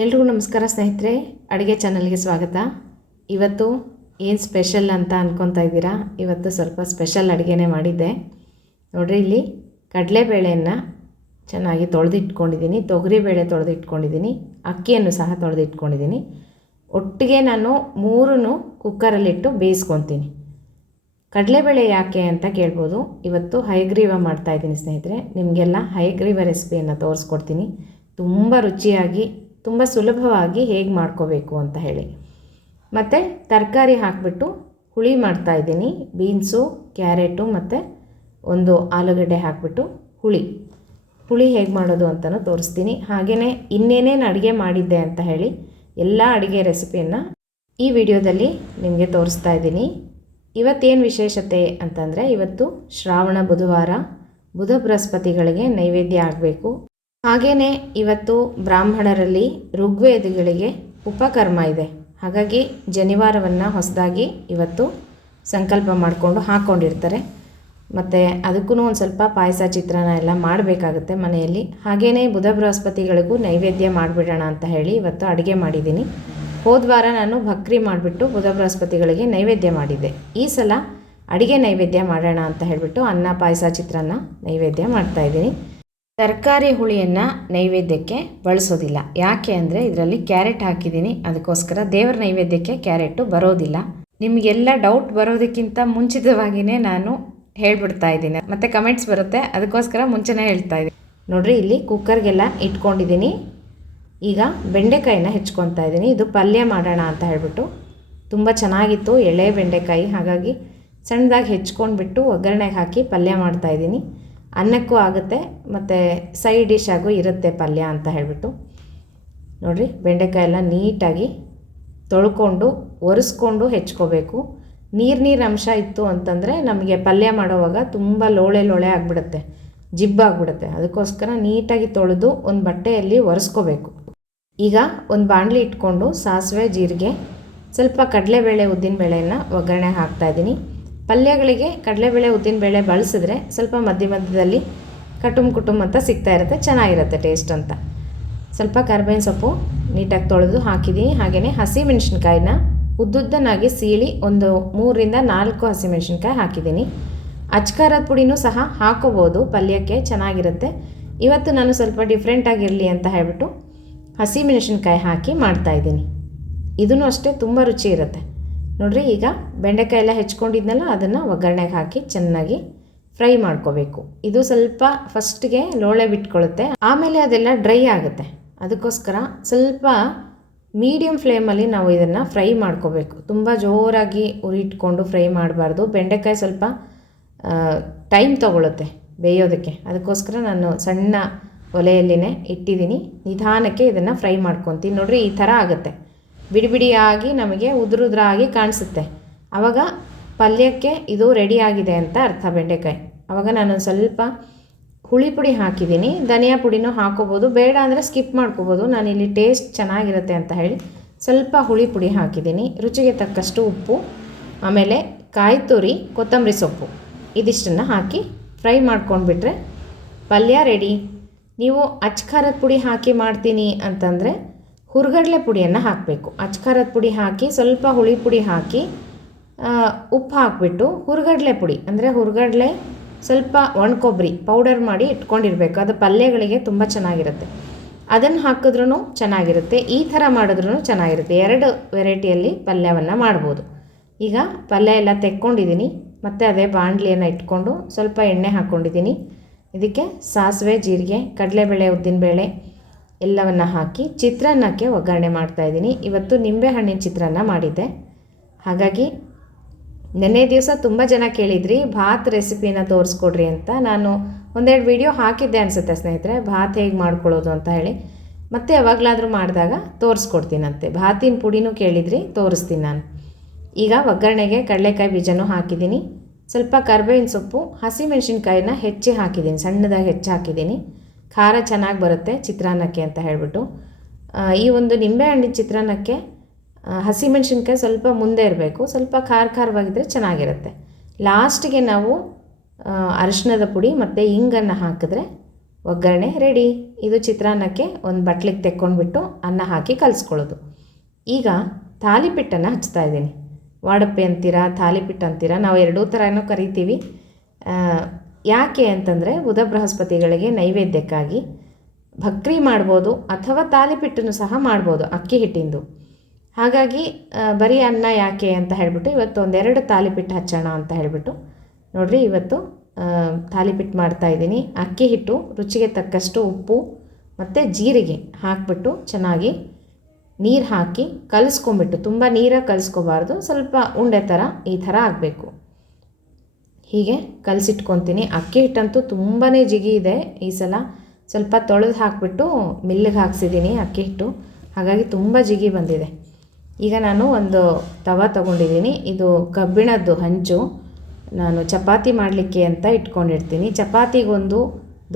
ಎಲ್ರಿಗೂ ನಮಸ್ಕಾರ ಸ್ನೇಹಿತರೆ, ಅಡುಗೆ ಚಾನಲ್ಗೆ ಸ್ವಾಗತ. ಇವತ್ತು ಏನು ಸ್ಪೆಷಲ್ ಅಂತ ಅನ್ಕೊತಾ ಇದ್ದೀರಾ? ಇವತ್ತು ಸ್ವಲ್ಪ ಸ್ಪೆಷಲ್ ಅಡುಗೆನೇ ಮಾಡಿದ್ದೆ. ನೋಡ್ರಿ, ಇಲ್ಲಿ ಕಡಲೆಬೇಳೆಯನ್ನು ಚೆನ್ನಾಗಿ ತೊಳೆದಿಟ್ಕೊಂಡಿದ್ದೀನಿ, ತೊಗರಿಬೇಳೆ ತೊಳೆದಿಟ್ಕೊಂಡಿದ್ದೀನಿ, ಅಕ್ಕಿಯನ್ನು ಸಹ ತೊಳೆದಿಟ್ಕೊಂಡಿದ್ದೀನಿ. ಒಟ್ಟಿಗೆ ನಾನು ಮೂರನ್ನು ಕುಕ್ಕರಲ್ಲಿಟ್ಟು ಬೇಯಿಸ್ಕೊತೀನಿ. ಕಡಲೆಬೇಳೆ ಯಾಕೆ ಅಂತ ಕೇಳ್ಬೋದು. ಇವತ್ತು ಹೈಗ್ರೀವ ಮಾಡ್ತಾಯಿದ್ದೀನಿ ಸ್ನೇಹಿತರೆ. ನಿಮಗೆಲ್ಲ ಹೈಗ್ರೀವ ರೆಸಿಪಿಯನ್ನು ತೋರಿಸ್ಕೊಡ್ತೀನಿ. ತುಂಬ ರುಚಿಯಾಗಿ, ತುಂಬ ಸುಲಭವಾಗಿ ಹೇಗೆ ಮಾಡ್ಕೋಬೇಕು ಅಂತ ಹೇಳಿ. ಮತ್ತು ತರಕಾರಿ ಹಾಕಿಬಿಟ್ಟು ಹುಳಿ ಮಾಡ್ತಾಯಿದ್ದೀನಿ. ಬೀನ್ಸು, ಕ್ಯಾರೆಟು ಮತ್ತು ಒಂದು ಆಲೂಗಡ್ಡೆ ಹಾಕಿಬಿಟ್ಟು ಹುಳಿ ಹೇಗೆ ಮಾಡೋದು ಅಂತಲೂ ತೋರಿಸ್ತೀನಿ. ಹಾಗೆಯೇ ಇನ್ನೇನೇನು ಅಡುಗೆ ಮಾಡಿದ್ದೆ ಅಂತ ಹೇಳಿ ಎಲ್ಲ ಅಡುಗೆ ರೆಸಿಪಿಯನ್ನು ಈ ವಿಡಿಯೋದಲ್ಲಿ ನಿಮಗೆ ತೋರಿಸ್ತಾ ಇದ್ದೀನಿ. ಇವತ್ತೇನು ವಿಶೇಷತೆ ಅಂತಂದರೆ, ಇವತ್ತು ಶ್ರಾವಣ ಬುಧವಾರ, ಬುಧ ಬೃಹಸ್ಪತಿಗಳಿಗೆ ನೈವೇದ್ಯ ಆಗಬೇಕು. ಹಾಗೆಯೇ ಇವತ್ತು ಬ್ರಾಹ್ಮಣರಲ್ಲಿ ಋಗ್ವೇದಿಗಳಿಗೆ ಉಪಕರ್ಮ ಇದೆ. ಹಾಗಾಗಿ ಜನಿವಾರವನ್ನು ಹೊಸದಾಗಿ ಇವತ್ತು ಸಂಕಲ್ಪ ಮಾಡಿಕೊಂಡು ಹಾಕ್ಕೊಂಡಿರ್ತಾರೆ. ಮತ್ತು ಅದಕ್ಕೂ ಒಂದು ಸ್ವಲ್ಪ ಪಾಯಸ, ಚಿತ್ರಾನ್ನ ಎಲ್ಲ ಮಾಡಬೇಕಾಗುತ್ತೆ ಮನೆಯಲ್ಲಿ. ಹಾಗೆಯೇ ಬುಧ ಬೃಹಸ್ಪತಿಗಳಿಗೂ ನೈವೇದ್ಯ ಮಾಡಿಬಿಡೋಣ ಅಂತ ಹೇಳಿ ಇವತ್ತು ಅಡುಗೆ ಮಾಡಿದ್ದೀನಿ. ಹೋದ ವಾರ ನಾನು ಭಕ್ರಿ ಮಾಡಿಬಿಟ್ಟು ಬುಧ ಬೃಹಸ್ಪತಿಗಳಿಗೆ ನೈವೇದ್ಯ ಮಾಡಿದ್ದೆ. ಈ ಸಲ ಅಡುಗೆ ನೈವೇದ್ಯ ಮಾಡೋಣ ಅಂತ ಹೇಳಿಬಿಟ್ಟು ಅನ್ನ, ಪಾಯಸ, ಚಿತ್ರಾನ್ನ ನೈವೇದ್ಯ ಮಾಡ್ತಾಯಿದ್ದೀನಿ. ತರಕಾರಿ ಹುಳಿಯನ್ನು ನೈವೇದ್ಯಕ್ಕೆ ಬಳಸೋದಿಲ್ಲ. ಯಾಕೆ ಅಂದರೆ ಇದರಲ್ಲಿ ಕ್ಯಾರೆಟ್ ಹಾಕಿದ್ದೀನಿ, ಅದಕ್ಕೋಸ್ಕರ ದೇವರ ನೈವೇದ್ಯಕ್ಕೆ ಕ್ಯಾರೆಟು ಬರೋದಿಲ್ಲ. ನಿಮಗೆಲ್ಲ ಡೌಟ್ ಬರೋದಕ್ಕಿಂತ ಮುಂಚಿತವಾಗಿಯೇ ನಾನು ಹೇಳ್ಬಿಡ್ತಾ ಇದ್ದೀನಿ, ಮತ್ತು ಕಮೆಂಟ್ಸ್ ಬರುತ್ತೆ, ಅದಕ್ಕೋಸ್ಕರ ಮುಂಚೆನೇ ಹೇಳ್ತಾ ಇದ್ದೀನಿ. ನೋಡಿರಿ, ಇಲ್ಲಿ ಕುಕ್ಕರ್ಗೆಲ್ಲ ಇಟ್ಕೊಂಡಿದ್ದೀನಿ. ಈಗ ಬೆಂಡೆಕಾಯಿನ ಹೆಚ್ಕೊತಾ ಇದ್ದೀನಿ. ಇದು ಪಲ್ಯ ಮಾಡೋಣ ಅಂತ ಹೇಳ್ಬಿಟ್ಟು ತುಂಬ ಚೆನ್ನಾಗಿತ್ತು ಎಳೆ ಬೆಂಡೆಕಾಯಿ. ಹಾಗಾಗಿ ಸಣ್ಣದಾಗಿ ಹೆಚ್ಕೊಂಡ್ಬಿಟ್ಟು ಒಗ್ಗರಣೆಗೆ ಹಾಕಿ ಪಲ್ಯ ಮಾಡ್ತಾಯಿದ್ದೀನಿ. ಅನ್ನಕ್ಕೂ ಆಗುತ್ತೆ ಮತ್ತು ಸೈಡ್ ಡಿಶ್ ಆಗು ಇರುತ್ತೆ ಪಲ್ಯ ಅಂತ ಹೇಳಿಬಿಟ್ಟು. ನೋಡಿರಿ, ಬೆಂಡೆಕಾಯಿ ಎಲ್ಲ ನೀಟಾಗಿ ತೊಳ್ಕೊಂಡು ಒರೆಸ್ಕೊಂಡು ಹೆಚ್ಕೋಬೇಕು. ನೀರು ಅಂಶ ಇತ್ತು ಅಂತಂದರೆ ನಮಗೆ ಪಲ್ಯ ಮಾಡೋವಾಗ ತುಂಬ ಲೋಳೆ ಆಗಿಬಿಡುತ್ತೆ, ಜಿಬ್ಬಾಗ್ಬಿಡುತ್ತೆ. ಅದಕ್ಕೋಸ್ಕರ ನೀಟಾಗಿ ತೊಳೆದು ಒಂದು ಬಟ್ಟೆಯಲ್ಲಿ ಒರೆಸ್ಕೋಬೇಕು. ಈಗ ಒಂದು ಬಾಣಲಿ ಇಟ್ಕೊಂಡು ಸಾಸಿವೆ, ಜೀರಿಗೆ, ಸ್ವಲ್ಪ ಕಡಲೆಬೇಳೆ, ಉದ್ದಿನಬೇಳೆಯನ್ನು ಒಗ್ಗರಣೆ ಹಾಕ್ತಾಯಿದ್ದೀನಿ. ಪಲ್ಯಗಳಿಗೆ ಕಡಲೆಬೇಳೆ, ಉದ್ದಿನಬೇಳೆ ಬಳಸಿದ್ರೆ ಸ್ವಲ್ಪ ಮಧ್ಯದಲ್ಲಿ ಕುಟುಂಬ ಅಂತ ಸಿಗ್ತಾ ಇರುತ್ತೆ, ಚೆನ್ನಾಗಿರುತ್ತೆ ಟೇಸ್ಟ್ ಅಂತ. ಸ್ವಲ್ಪ ಕರಿಬೇವಿನ ಸೊಪ್ಪು ನೀಟಾಗಿ ತೊಳೆದು ಹಾಕಿದ್ದೀನಿ. ಹಾಗೆಯೇ ಹಸಿಮೆಣ್ಸಿನ್ಕಾಯಿನ ಉದ್ದುದ್ದನಾಗಿ ಸೀಳಿ ಒಂದು 3ರಿಂದ 4 ಹಸಿಮೆಣ್ಸಿನ್ಕಾಯಿ ಹಾಕಿದ್ದೀನಿ. ಅಚ್ಕಾರದ ಪುಡಿನೂ ಸಹ ಹಾಕೋಬೋದು, ಪಲ್ಯಕ್ಕೆ ಚೆನ್ನಾಗಿರುತ್ತೆ. ಇವತ್ತು ನಾನು ಸ್ವಲ್ಪ ಡಿಫ್ರೆಂಟಾಗಿರಲಿ ಅಂತ ಹೇಳ್ಬಿಟ್ಟು ಹಸಿಮೆಣ್ಸಿನ್ಕಾಯಿ ಹಾಕಿ ಮಾಡ್ತಾಯಿದ್ದೀನಿ. ಇದೂ ಅಷ್ಟೇ ತುಂಬ ರುಚಿ ಇರುತ್ತೆ. ನೋಡಿರಿ, ಈಗ ಬೆಂಡೆಕಾಯಿ ಎಲ್ಲ ಹೆಚ್ಕೊಂಡಿದ್ನಲ್ಲ, ಅದನ್ನು ಒಗ್ಗರಣೆಗೆ ಹಾಕಿ ಚೆನ್ನಾಗಿ ಫ್ರೈ ಮಾಡ್ಕೋಬೇಕು. ಇದು ಸ್ವಲ್ಪ ಫಸ್ಟ್ಗೆ ಲೋಳೆ ಬಿಟ್ಕೊಳ್ಳುತ್ತೆ, ಆಮೇಲೆ ಅದೆಲ್ಲ ಡ್ರೈ ಆಗುತ್ತೆ. ಅದಕ್ಕೋಸ್ಕರ ಸ್ವಲ್ಪ ಮೀಡಿಯಮ್ ಫ್ಲೇಮಲ್ಲಿ ನಾವು ಇದನ್ನು ಫ್ರೈ ಮಾಡ್ಕೋಬೇಕು. ತುಂಬ ಜೋರಾಗಿ ಉರಿ ಇಟ್ಕೊಂಡು ಫ್ರೈ ಮಾಡಬಾರ್ದು. ಬೆಂಡೆಕಾಯಿ ಸ್ವಲ್ಪ ಟೈಮ್ ತೊಗೊಳುತ್ತೆ ಬೇಯೋದಕ್ಕೆ. ಅದಕ್ಕೋಸ್ಕರ ನಾನು ಸಣ್ಣ ಒಲೆಯಲ್ಲಿನೇ ಇಟ್ಟಿದ್ದೀನಿ. ನಿಧಾನಕ್ಕೆ ಇದನ್ನು ಫ್ರೈ ಮಾಡ್ಕೊತೀನಿ. ನೋಡಿರಿ, ಈ ಥರ ಆಗುತ್ತೆ. ಬಿಡಿಯಾಗಿ ನಮಗೆ ಉದುರಾಗಿ ಕಾಣಿಸುತ್ತೆ. ಆವಾಗ ಪಲ್ಯಕ್ಕೆ ಇದು ರೆಡಿ ಆಗಿದೆ ಅಂತ ಅರ್ಥ ಬೆಂಡೆಕಾಯಿ. ಆವಾಗ ನಾನು ಸ್ವಲ್ಪ ಹುಳಿ ಪುಡಿ ಹಾಕಿದ್ದೀನಿ. ಧನಿಯಾ ಪುಡಿನೂ ಹಾಕೋಬೋದು, ಬೇಡ ಅಂದರೆ ಸ್ಕಿಪ್ ಮಾಡ್ಕೋಬೋದು. ನಾನಿಲ್ಲಿ ಟೇಸ್ಟ್ ಚೆನ್ನಾಗಿರುತ್ತೆ ಅಂತ ಹೇಳಿ ಸ್ವಲ್ಪ ಹುಳಿ ಪುಡಿ ಹಾಕಿದ್ದೀನಿ. ರುಚಿಗೆ ತಕ್ಕಷ್ಟು ಉಪ್ಪು, ಆಮೇಲೆ ಕಾಯಿ ತುರಿ, ಕೊತ್ತಂಬರಿ ಸೊಪ್ಪು, ಇದಿಷ್ಟನ್ನು ಹಾಕಿ ಫ್ರೈ ಮಾಡ್ಕೊಂಡ್ಬಿಟ್ರೆ ಪಲ್ಯ ರೆಡಿ. ನೀವು ಅಚ್ಕಾರದ ಪುಡಿ ಹಾಕಿ ಮಾಡ್ತೀನಿ ಅಂತಂದರೆ ಹುರ್ಗಡ್ಲೆ ಪುಡಿಯನ್ನು ಹಾಕಬೇಕು. ಅಚ್ಕಾರದ ಪುಡಿ ಹಾಕಿ ಸ್ವಲ್ಪ ಹುಳಿ ಪುಡಿ ಹಾಕಿ ಉಪ್ಪು ಹಾಕಿಬಿಟ್ಟು ಹುರ್ಗಡ್ಲೆ ಪುಡಿ ಅಂದರೆ ಹುರ್ಗಡ್ಲೆ ಸ್ವಲ್ಪ ಒಣಕೊಬ್ಬರಿ ಪೌಡರ್ ಮಾಡಿ ಇಟ್ಕೊಂಡಿರಬೇಕು. ಅದು ಪಲ್ಯಗಳಿಗೆ ತುಂಬ ಚೆನ್ನಾಗಿರುತ್ತೆ. ಅದನ್ನು ಹಾಕಿದ್ರೂ ಚೆನ್ನಾಗಿರುತ್ತೆ, ಈ ಥರ ಮಾಡಿದ್ರೂ ಚೆನ್ನಾಗಿರುತ್ತೆ. 2 ವೆರೈಟಿಯಲ್ಲಿ ಪಲ್ಯವನ್ನು ಮಾಡ್ಬೋದು. ಈಗ ಪಲ್ಯ ಎಲ್ಲ ತೆಕ್ಕೊಂಡಿದ್ದೀನಿ. ಮತ್ತು ಅದೇ ಬಾಣಲಿಯನ್ನು ಇಟ್ಕೊಂಡು ಸ್ವಲ್ಪ ಎಣ್ಣೆ ಹಾಕ್ಕೊಂಡಿದ್ದೀನಿ. ಇದಕ್ಕೆ ಸಾಸಿವೆ, ಜೀರಿಗೆ, ಕಡಲೆಬೇಳೆ, ಉದ್ದಿನಬೇಳೆ ಎಲ್ಲವನ್ನು ಹಾಕಿ ಚಿತ್ರಾನ್ನಕ್ಕೆ ಒಗ್ಗರಣೆ ಮಾಡ್ತಾಯಿದ್ದೀನಿ. ಇವತ್ತು ನಿಂಬೆಹಣ್ಣಿನ ಚಿತ್ರಾನ್ನ ಮಾಡಿದ್ದೆ. ಹಾಗಾಗಿ ನೆನ್ನೆ ದಿವಸ ತುಂಬ ಜನ ಕೇಳಿದ್ರಿ ಭಾತ್ ರೆಸಿಪಿನ ತೋರಿಸ್ಕೊಡ್ರಿ ಅಂತ. ನಾನು ಒಂದೆರಡು ವಿಡಿಯೋ ಹಾಕಿದ್ದೆ ಅನಿಸುತ್ತೆ ಸ್ನೇಹಿತರೆ, ಭಾತ್ ಹೇಗೆ ಮಾಡ್ಕೊಳ್ಳೋದು ಅಂತ ಹೇಳಿ. ಮತ್ತೆ ಯಾವಾಗಲಾದರೂ ಮಾಡಿದಾಗ ತೋರಿಸ್ಕೊಡ್ತೀನಂತೆ. ಭಾತಿನ ಪುಡಿನೂ ಕೇಳಿದ್ರಿ, ತೋರಿಸ್ತೀನಿ ನಾನು. ಈಗ ಒಗ್ಗರಣೆಗೆ ಕಡಲೆಕಾಯಿ ಬೀಜನೂ ಹಾಕಿದ್ದೀನಿ. ಸ್ವಲ್ಪ ಕರಿಬೇವಿನ ಸೊಪ್ಪು, ಹಸಿಮೆಣ್ಸಿನ್ಕಾಯಿನ ಹೆಚ್ಚಿ ಹಾಕಿದ್ದೀನಿ, ಸಣ್ಣದಾಗಿ ಹೆಚ್ಚಿ ಹಾಕಿದ್ದೀನಿ. ಖಾರ ಚೆನ್ನಾಗಿ ಬರುತ್ತೆ ಚಿತ್ರಾನ್ನಕ್ಕೆ ಅಂತ ಹೇಳಿಬಿಟ್ಟು. ಈ ಒಂದು ನಿಂಬೆಹಣ್ಣಿನ ಚಿತ್ರಾನ್ನಕ್ಕೆ ಹಸಿಮೆಣ್ಸಿನ್ಕಾಯಿ ಸ್ವಲ್ಪ ಮುಂದೆ ಇರಬೇಕು, ಸ್ವಲ್ಪ ಖಾರವಾಗಿದ್ದರೆ ಚೆನ್ನಾಗಿರುತ್ತೆ. ಲಾಸ್ಟಿಗೆ ನಾವು ಅರಿಶಿಣದ ಪುಡಿ ಮತ್ತು ಇಂಗನ್ನು ಹಾಕಿದ್ರೆ ಒಗ್ಗರಣೆ ರೆಡಿ. ಇದು ಚಿತ್ರಾನ್ನಕ್ಕೆ ಒಂದು ಬಟ್ಲಿಗೆ ತೆಕ್ಕೊಂಡ್ಬಿಟ್ಟು ಅನ್ನ ಹಾಕಿ ಕಲಿಸ್ಕೊಳ್ಳೋದು. ಈಗ ತಾಲಿಪಿಟ್ಟನ್ನು ಹಚ್ತಾ ಇದ್ದೀನಿ. ವಾಡಪ್ಪೆ ಅಂತೀರಾ, ತಾಲಿಪಿಟ್ಟು ಅಂತೀರಾ, ನಾವು ಎರಡೂ ಥರನೂ ಕರಿತೀವಿ. ಯಾಕೆ ಅಂತಂದರೆ ಬುಧ ಬೃಹಸ್ಪತಿಗಳಿಗೆ ನೈವೇದ್ಯಕ್ಕಾಗಿ ಭಕ್ರಿ ಮಾಡ್ಬೋದು ಅಥವಾ ತಾಲಿಪಿಟ್ಟನ್ನು ಸಹ ಮಾಡ್ಬೋದು ಅಕ್ಕಿ ಹಿಟ್ಟಿಂದು. ಹಾಗಾಗಿ ಬರೀ ಅನ್ನ ಯಾಕೆ ಅಂತ ಹೇಳಿಬಿಟ್ಟು ಇವತ್ತು ಒಂದೆರಡು ತಾಲಿಪಿಟ್ಟು ಹಚ್ಚೋಣ ಅಂತ ಹೇಳಿಬಿಟ್ಟು ನೋಡಿರಿ ಇವತ್ತು ತಾಲಿಪಿಟ್ಟು ಮಾಡ್ತಾಯಿದ್ದೀನಿ. ಅಕ್ಕಿ ಹಿಟ್ಟು, ರುಚಿಗೆ ತಕ್ಕಷ್ಟು ಉಪ್ಪು ಮತ್ತು ಜೀರಿಗೆ ಹಾಕಿಬಿಟ್ಟು ಚೆನ್ನಾಗಿ ನೀರು ಹಾಕಿ ಕಲಿಸ್ಕೊಂಬಿಟ್ಟು, ತುಂಬ ನೀರಾಗಿ ಕಲಿಸ್ಕೋಬಾರ್ದು, ಸ್ವಲ್ಪ ಉಂಡೆ ಥರ ಈ ಥರ ಆಗಬೇಕು. ಹೀಗೆ ಕಲಸಿಟ್ಕೊತೀನಿ. ಅಕ್ಕಿ ಹಿಟ್ಟಂತೂ ತುಂಬಾ ಜಿಗಿ ಇದೆ. ಈ ಸಲ ಸ್ವಲ್ಪ ತೊಳೆದು ಹಾಕಿಬಿಟ್ಟು ಮಿಲ್ಲಿಗೆ ಹಾಕ್ಸಿದ್ದೀನಿ ಅಕ್ಕಿ ಹಿಟ್ಟು, ಹಾಗಾಗಿ ತುಂಬ ಜಿಗಿ ಬಂದಿದೆ. ಈಗ ನಾನು ಒಂದು ತವ ತೊಗೊಂಡಿದ್ದೀನಿ. ಇದು ಕಬ್ಬಿಣದ್ದು ಹಂಚು. ನಾನು ಚಪಾತಿ ಮಾಡಲಿಕ್ಕೆ ಅಂತ ಇಟ್ಕೊಂಡಿರ್ತೀನಿ. ಚಪಾತಿಗೊಂದು,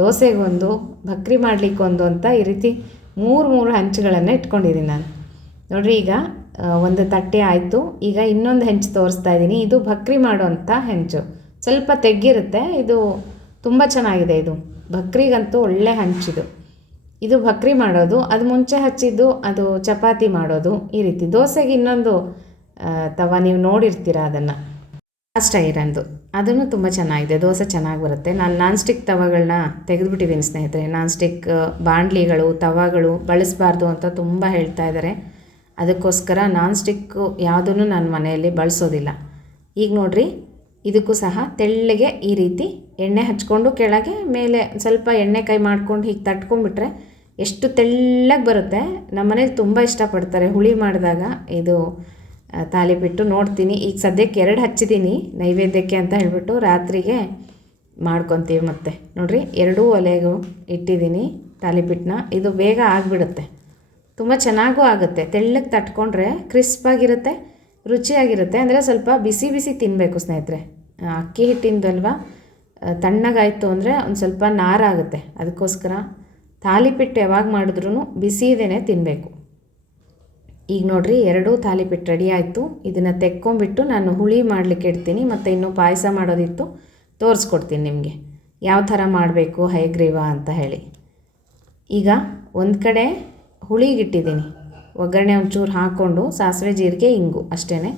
ದೋಸೆಗೊಂದು, ಭಕ್ರಿ ಮಾಡಲಿಕ್ಕೊಂದು ಅಂತ ಈ ರೀತಿ ಮೂರು ಹಂಚುಗಳನ್ನು ಇಟ್ಕೊಂಡಿದ್ದೀನಿ ನಾನು. ನೋಡಿರಿ, ಈಗ ಒಂದು ತಟ್ಟೆ ಆಯಿತು. ಈಗ ಇನ್ನೊಂದು ಹೆಂಚು ತೋರಿಸ್ತಾ ಇದ್ದೀನಿ. ಇದು ಭಕ್ರಿ ಮಾಡೋವಂಥ ಹೆಂಚು, ಸ್ವಲ್ಪ ತೆಗ್ಗಿರುತ್ತೆ. ಇದು ತುಂಬ ಚೆನ್ನಾಗಿದೆ. ಇದು ಭಕ್ರಿಗಂತೂ ಒಳ್ಳೆ ಹಂಚಿದು. ಇದು ಭಕ್ರಿ ಮಾಡೋದು. ಅದು ಮುಂಚೆ ಹಚ್ಚಿದ್ದು ಅದು ಚಪಾತಿ ಮಾಡೋದು. ಈ ರೀತಿ ದೋಸೆಗೆ ಇನ್ನೊಂದು ತವ ನೀವು ನೋಡಿರ್ತೀರ, ಅದನ್ನು ಕಾಸ್ಟ್ ಐರನ್ದು, ಅದನ್ನು ತುಂಬ ಚೆನ್ನಾಗಿದೆ. ದೋಸೆ ಚೆನ್ನಾಗಿ ಬರುತ್ತೆ. ನಾನು ನಾನ್ ಸ್ಟಿಕ್ ತವಗಳನ್ನ ತೆಗೆದುಬಿಟ್ಟಿದ್ದೀನಿ ಸ್ನೇಹಿತರೆ. ನಾನ್ ಸ್ಟಿಕ್ ಬಾಣಲಿಗಳು, ತವಗಳು ಬಳಸಬಾರ್ದು ಅಂತ ತುಂಬ ಹೇಳ್ತಾ ಇದ್ದಾರೆ. ಅದಕ್ಕೋಸ್ಕರ ನಾನ್ ಸ್ಟಿಕ್ಕು ಯಾವುದನ್ನು ನಾನು ಮನೆಯಲ್ಲಿ ಬಳಸೋದಿಲ್ಲ. ಈಗ ನೋಡಿರಿ, ಇದಕ್ಕೂ ಸಹ ತೆಳ್ಳಗೆ ಈ ರೀತಿ ಎಣ್ಣೆ ಹಚ್ಕೊಂಡು ಕೆಳಗೆ ಮೇಲೆ ಸ್ವಲ್ಪ ಎಣ್ಣೆ ಕೈ ಮಾಡ್ಕೊಂಡು ಹೀಗೆ ತಟ್ಕೊಂಡ್ಬಿಟ್ರೆ ಎಷ್ಟು ತೆಳ್ಳಗೆ ಬರುತ್ತೆ. ನಮ್ಮ ಮನೇಲಿ ತುಂಬ ಇಷ್ಟಪಡ್ತಾರೆ ಹುಳಿ ಮಾಡಿದಾಗ ಇದು ತಾಲಿಪಿಟ್ಟು. ನೋಡ್ತೀನಿ, ಈಗ ಸದ್ಯಕ್ಕೆ 2 ಹಚ್ಚಿದ್ದೀನಿ ನೈವೇದ್ಯಕ್ಕೆ ಅಂತ ಹೇಳಿಬಿಟ್ಟು, ರಾತ್ರಿಗೆ ಮಾಡ್ಕೊತೀವಿ. ಮತ್ತು ನೋಡಿರಿ, 2 ಒಲೆಗೂ ಇಟ್ಟಿದ್ದೀನಿ ತಾಲಿಪಿಟ್ಟನ್ನ. ಇದು ಬೇಗ ಆಗಿಬಿಡುತ್ತೆ, ತುಂಬ ಚೆನ್ನಾಗೂ ಆಗುತ್ತೆ. ತೆಳ್ಳಗೆ ತಟ್ಕೊಂಡ್ರೆ ಕ್ರಿಸ್ಪಾಗಿರುತ್ತೆ, ರುಚಿಯಾಗಿರುತ್ತೆ. ಅಂದರೆ ಸ್ವಲ್ಪ ಬಿಸಿ ಬಿಸಿ ತಿನ್ನಬೇಕು ಸ್ನೇಹಿತರೆ. ಅಕ್ಕಿ ಹಿಟ್ಟಿಂದಲ್ವ, ತಣ್ಣಗಾಯಿತು ಅಂದರೆ ಒಂದು ಸ್ವಲ್ಪ ನಾರಾಗುತ್ತೆ. ಅದಕ್ಕೋಸ್ಕರ ತಾಲಿಪಿಟ್ಟು ಯಾವಾಗ ಮಾಡಿದ್ರೂ ಬಿಸಿ ಇದೇನೆ ತಿನ್ನಬೇಕು. ಈಗ ನೋಡಿರಿ, 2 ತಾಲಿಪಿಟ್ಟು ರೆಡಿ ಆಯಿತು. ಇದನ್ನು ತೆಕ್ಕೊಂಬಿಟ್ಟು ನಾನು ಹುಳಿ ಮಾಡಲಿಕ್ಕೆ ಇಡ್ತೀನಿ. ಮತ್ತು ಇನ್ನೂ ಪಾಯಸ ಮಾಡೋದಿತ್ತು, ತೋರಿಸ್ಕೊಡ್ತೀನಿ ನಿಮಗೆ ಯಾವ ಥರ ಮಾಡಬೇಕು ಹೈಗ್ರೀವ ಅಂತ ಹೇಳಿ. ಈಗ ಒಂದು ಕಡೆ ಹುಳಿಗಿಟ್ಟಿದ್ದೀನಿ. ಒಗ್ಗರಣೆ ಒಂಚೂರು ಹಾಕ್ಕೊಂಡು ಸಾಸಿವೆ, ಜೀರಿಗೆ, ಇಂಗು ಅಷ್ಟೇ.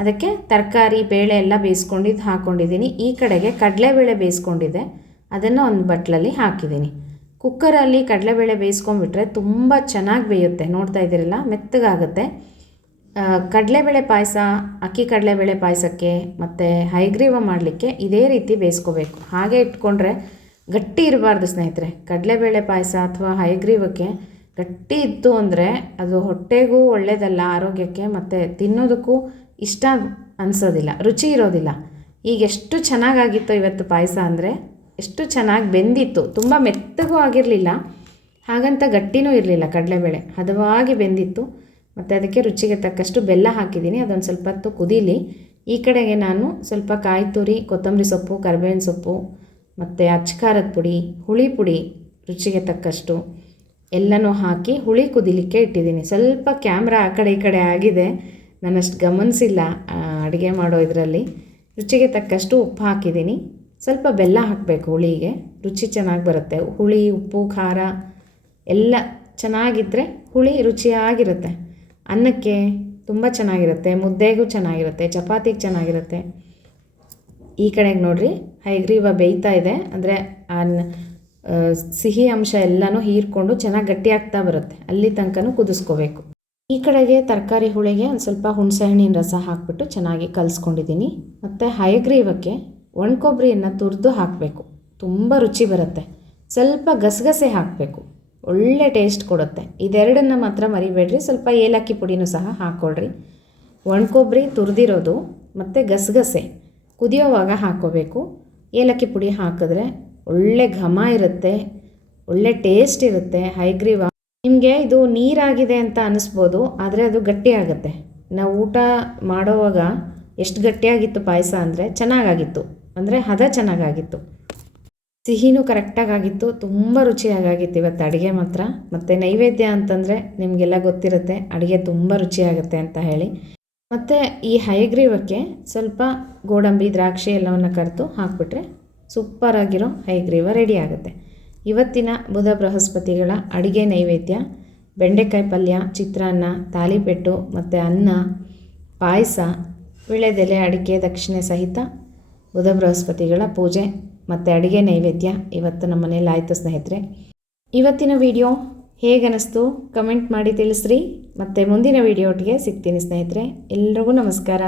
ಅದಕ್ಕೆ ತರಕಾರಿ, ಬೇಳೆ ಎಲ್ಲ ಬೇಯಿಸ್ಕೊಂಡಿದ್ದು ಹಾಕ್ಕೊಂಡಿದ್ದೀನಿ. ಈ ಕಡೆಗೆ ಕಡಲೆಬೇಳೆ ಬೇಯಿಸ್ಕೊಂಡಿದ್ದೆ, ಅದನ್ನು ಒಂದು ಬಟ್ಲಲ್ಲಿ ಹಾಕಿದ್ದೀನಿ. ಕುಕ್ಕರಲ್ಲಿ ಕಡಲೆಬೇಳೆ ಬೇಯಿಸ್ಕೊಂಡ್ಬಿಟ್ರೆ ತುಂಬ ಚೆನ್ನಾಗಿ ಬೇಯುತ್ತೆ. ನೋಡ್ತಾ ಇದ್ದೀರಲ್ಲ, ಮೆತ್ತಗಾಗುತ್ತೆ. ಕಡಲೆಬೇಳೆ ಪಾಯಸ, ಅಕ್ಕಿ ಕಡಲೆಬೇಳೆ ಪಾಯಸಕ್ಕೆ ಮತ್ತು ಹೈಗ್ರೀವ ಮಾಡಲಿಕ್ಕೆ ಇದೇ ರೀತಿ ಬೇಯಿಸ್ಕೋಬೇಕು. ಹಾಗೆ ಇಟ್ಕೊಂಡ್ರೆ ಗಟ್ಟಿ ಇರಬಾರ್ದು ಸ್ನೇಹಿತರೆ. ಕಡಲೆಬೇಳೆ ಪಾಯಸ ಅಥವಾ ಹೈಗ್ರೀವಕ್ಕೆ ಗಟ್ಟಿ ಇತ್ತು ಅಂದರೆ ಅದು ಹೊಟ್ಟೆಗೂ ಒಳ್ಳೆಯದಲ್ಲ, ಆರೋಗ್ಯಕ್ಕೆ, ಮತ್ತು ತಿನ್ನೋದಕ್ಕೂ ಇಷ್ಟ ಅನಿಸೋದಿಲ್ಲ, ರುಚಿ ಇರೋದಿಲ್ಲ. ಈಗ ಎಷ್ಟು ಚೆನ್ನಾಗಾಗಿತ್ತು ಇವತ್ತು ಪಾಯಸ ಅಂದರೆ, ಎಷ್ಟು ಚೆನ್ನಾಗಿ ಬೆಂದಿತ್ತು. ತುಂಬ ಮೆತ್ತಗೂ ಆಗಿರಲಿಲ್ಲ, ಹಾಗಂತ ಗಟ್ಟಿನೂ ಇರಲಿಲ್ಲ. ಕಡಲೆಬೇಳೆ ಹದವಾಗಿ ಬೆಂದಿತ್ತು. ಮತ್ತು ಅದಕ್ಕೆ ರುಚಿಗೆ ತಕ್ಕಷ್ಟು ಬೆಲ್ಲ ಹಾಕಿದ್ದೀನಿ. ಅದೊಂದು ಸ್ವಲ್ಪ ಹೊತ್ತು ಕುದೀಲಿ. ಈ ಕಡೆಗೆ ನಾನು ಸ್ವಲ್ಪ ಕಾಯಿ ತುರಿ, ಕೊತ್ತಂಬರಿ ಸೊಪ್ಪು, ಕರಿಬೇವಿನ ಸೊಪ್ಪು ಮತ್ತು ಅಚ್ಚಖಾರದ ಪುಡಿ, ಹುಳಿ ಪುಡಿ ರುಚಿಗೆ ತಕ್ಕಷ್ಟು ಎಲ್ಲನೂ ಹಾಕಿ ಹುಳಿ ಕುದಿಲಿಕ್ಕೆ ಇಟ್ಟಿದ್ದೀನಿ. ಸ್ವಲ್ಪ ಕ್ಯಾಮ್ರಾ ಆ ಕಡೆ ಈ ಕಡೆ ಆಗಿದೆ, ನಾನಷ್ಟು ಗಮನಿಸಿಲ್ಲ ಅಡುಗೆ ಮಾಡೋ ಇದರಲ್ಲಿ. ರುಚಿಗೆ ತಕ್ಕಷ್ಟು ಉಪ್ಪು ಹಾಕಿದ್ದೀನಿ. ಸ್ವಲ್ಪ ಬೆಲ್ಲ ಹಾಕಬೇಕು ಹುಳಿಗೆ, ರುಚಿ ಚೆನ್ನಾಗಿ ಬರುತ್ತೆ. ಹುಳಿ, ಉಪ್ಪು, ಖಾರ ಎಲ್ಲ ಚೆನ್ನಾಗಿದ್ದರೆ ಹುಳಿ ರುಚಿಯಾಗಿರುತ್ತೆ. ಅನ್ನಕ್ಕೆ ತುಂಬ ಚೆನ್ನಾಗಿರುತ್ತೆ, ಮುದ್ದೆಗೂ ಚೆನ್ನಾಗಿರುತ್ತೆ, ಚಪಾತಿಗೆ ಚೆನ್ನಾಗಿರುತ್ತೆ. ಈ ಕಡೆಗೆ ನೋಡಿರಿ, ಹೈಗ್ರೀವ ಬೇಯ್ತಾ ಇದೆ. ಅಂದರೆ ಸಿಹಿ ಅಂಶ ಎಲ್ಲನೂ ಹೀರ್ಕೊಂಡು ಚೆನ್ನಾಗಿ ಗಟ್ಟಿಯಾಗ್ತಾ ಬರುತ್ತೆ, ಅಲ್ಲಿ ತನಕನೂ ಕುದಿಸ್ಕೋಬೇಕು. ಈ ಕಡೆಗೆ ತರಕಾರಿ ಹುಳಿಗೆ ಒಂದು ಸ್ವಲ್ಪ ಹುಣಸೆಹಣ್ಣಿನ ರಸ ಹಾಕಿಬಿಟ್ಟು ಚೆನ್ನಾಗಿ ಕಲಿಸ್ಕೊಂಡಿದ್ದೀನಿ. ಮತ್ತು ಹೈಗ್ರೀವಕ್ಕೆ ಒಣಕೊಬ್ಬರಿಯನ್ನು ತುರಿದು ಹಾಕಬೇಕು, ತುಂಬ ರುಚಿ ಬರುತ್ತೆ. ಸ್ವಲ್ಪ ಗಸಗಸೆ ಹಾಕಬೇಕು, ಒಳ್ಳೆ ಟೇಸ್ಟ್ ಕೊಡುತ್ತೆ. ಇದೆರಡನ್ನು ಮಾತ್ರ ಮರಿಬೇಡ್ರಿ. ಸ್ವಲ್ಪ ಏಲಕ್ಕಿ ಪುಡಿನೂ ಸಹ ಹಾಕ್ಕೊಳ್ರಿ. ಒಣಕೊಬ್ಬರಿ ತುರಿದಿರೋದು ಮತ್ತು ಗಸಗಸೆ ಕುದಿಯೋವಾಗ ಹಾಕ್ಕೋಬೇಕು. ಏಲಕ್ಕಿ ಪುಡಿ ಹಾಕಿದ್ರೆ ಒಳ್ಳೆ ಘಮ ಇರುತ್ತೆ, ಒಳ್ಳೆ ಟೇಸ್ಟ್ ಇರುತ್ತೆ. ಹೈಗ್ರೀವ ನಿಮಗೆ ಇದು ನೀರಾಗಿದೆ ಅಂತ ಅನ್ನಿಸ್ಬೋದು, ಆದರೆ ಅದು ಗಟ್ಟಿಯಾಗುತ್ತೆ. ನಾವು ಊಟ ಮಾಡೋವಾಗ ಎಷ್ಟು ಗಟ್ಟಿಯಾಗಿತ್ತು ಪಾಯಸ ಅಂದರೆ, ಚೆನ್ನಾಗಾಗಿತ್ತು. ಅಂದರೆ ಹದ ಚೆನ್ನಾಗಾಗಿತ್ತು, ಸಿಹಿನೂ ಕರೆಕ್ಟಾಗಿತ್ತು, ತುಂಬ ರುಚಿಯಾಗಿತ್ತು ಇವತ್ತು ಅಡುಗೆ ಮಾತ್ರ. ಮತ್ತು ನೈವೇದ್ಯ ಅಂತಂದರೆ ನಿಮಗೆಲ್ಲ ಗೊತ್ತಿರುತ್ತೆ, ಅಡುಗೆ ತುಂಬ ರುಚಿಯಾಗುತ್ತೆ ಅಂತ ಹೇಳಿ. ಮತ್ತು ಈ ಹೈಗ್ರೀವಕ್ಕೆ ಸ್ವಲ್ಪ ಗೋಡಂಬಿ, ದ್ರಾಕ್ಷಿ ಎಲ್ಲವನ್ನು ಕರೆದು ಹಾಕಿಬಿಟ್ರೆ ಸೂಪರಾಗಿರೋ ಹೈಗ್ರೀವ ರೆಡಿ ಆಗುತ್ತೆ. ಇವತ್ತಿನ ಬುಧ ಬೃಹಸ್ಪತಿಗಳ ಅಡುಗೆ ನೈವೇದ್ಯ ಬೆಂಡೆಕಾಯಿ ಪಲ್ಯ, ಚಿತ್ರಾನ್ನ, ತಾಲಿಪೆಟ್ಟು ಮತ್ತು ಅನ್ನ, ಪಾಯಸ, ವೀಳ್ಯದೆಲೆ, ಅಡಿಕೆ, ದಕ್ಷಿಣೆ ಸಹಿತ ಬುಧ ಬೃಹಸ್ಪತಿಗಳ ಪೂಜೆ ಮತ್ತು ಅಡುಗೆ ನೈವೇದ್ಯ ಇವತ್ತು ನಮ್ಮ ಮನೇಲಿ ಆಯಿತು ಸ್ನೇಹಿತರೆ. ಇವತ್ತಿನ ವಿಡಿಯೋ ಹೇಗನ್ನಿಸ್ತು ಕಮೆಂಟ್ ಮಾಡಿ ತಿಳಿಸ್ರಿ. ಮತ್ತು ಮುಂದಿನ ವಿಡಿಯೋ ಒಟ್ಟಿಗೆ ಸಿಗ್ತೀನಿ ಸ್ನೇಹಿತರೆ. ಎಲ್ರಿಗೂ ನಮಸ್ಕಾರ.